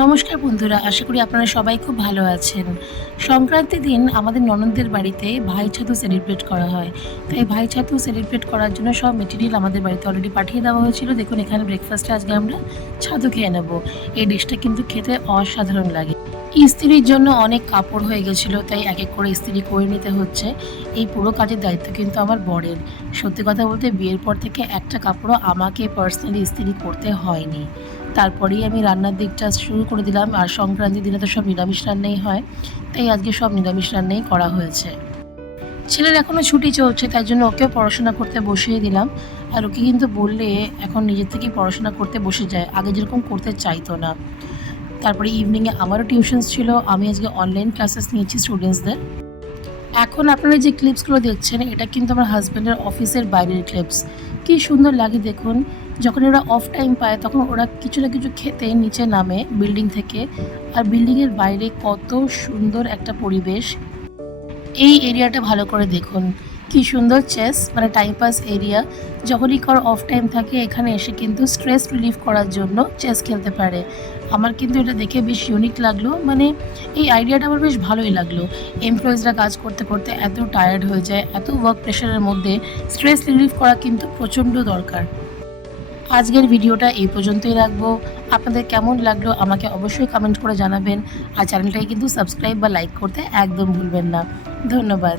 নমস্কার বন্ধুরা, আশা করি আপনারা সবাই খুব ভালো আছেন। সংক্রান্তির দিন আমাদের ননদদের বাড়িতে ভাই ছাতু সেলিব্রেট করা হয়। তাই ভাই ছাতু সেলিব্রেট করার জন্য সব মেটেরিয়াল আমাদের বাড়িতে অলরেডি পাঠিয়ে দেওয়া হয়েছিল। দেখুন, এখানে ব্রেকফাস্টে আজকে আমরা ছাতু খেয়ে নেব। এই ডিশটা কিন্তু খেতে অসাধারণ লাগে। ইস্ত্রির জন্য অনেক কাপড় হয়ে গেছিল, তাই এক এক করে ইস্ত্রি করে নিতে হচ্ছে। এই পুরো কাজের দায়িত্ব কিন্তু আমার বরের। সত্যি কথা বলতে বিয়ের পর থেকে একটা কাপড়ও আমাকে পার্সোনালি ইস্ত্রি করতে হয়নি। তারপরেই আমি রান্নার দিকটা শুরু করে দিলাম, আর সংক্রান্তির দিনে তো সব নিরামিষ রান্নাই হয়, তাই আজকে সব নিরামিষ রান্নাই করা হয়েছে। ছেলের এখনও ছুটি চলছে, তাই জন্য ওকেও পড়াশোনা করতে বসিয়ে দিলাম, আর ওকে কিন্তু বললে এখন নিজের থেকেই পড়াশোনা করতে বসে যায়, আগে যেরকম করতে চাইতো না। তারপরে ইভিনিংয়ে আমারও টিউশনস ছিল, আমি আজকে অনলাইন ক্লাসেস নিয়েছি স্টুডেন্টসদের এখন আপনারা যে ক্লিপসগুলো দেখছেন, এটা কিন্তু আমার হাজব্যান্ডের অফিসের বাইরের ক্লিপস কি সুন্দর লাগে দেখুন, যখন ওরা অফ টাইম পায়, তখন ওরা কিছু না কিছু খেতে নিচে নামে বিল্ডিং থেকে। আর বিল্ডিংয়ের বাইরে কত সুন্দর একটা পরিবেশ। এই এরিয়াটা ভালো করে দেখুন। কি সুন্দর চেস মানে টাইম পাস এরিয়া যখনই কারও অফ টাইম থাকে, এখানে এসে কিন্তু স্ট্রেস রিলিফ করার জন্য চেস খেলতে পারে। আমার কিন্তু এটা দেখে বেশ ইউনিক লাগল মানে এই আইডিয়াটা আমার বেশ ভালোই লাগল। এমপ্লয়িজরা কাজ করতে করতে এত টায়ার্ড হয়ে যায়, এত ওয়ার্ক প্রেশারের মধ্যে স্ট্রেস রিলিফ করা কিন্তু প্রচণ্ড দরকার। আজকের ভিডিওটা এই পর্যন্তই রাখব। আপনাদের কেমন লাগল আমাকে অবশ্যই কমেন্ট করে জানাবেন। আর চ্যানেলটাকে কিন্তু সাবস্ক্রাইব বা লাইক করতে একদম ভুলবেন না। ধন্যবাদ।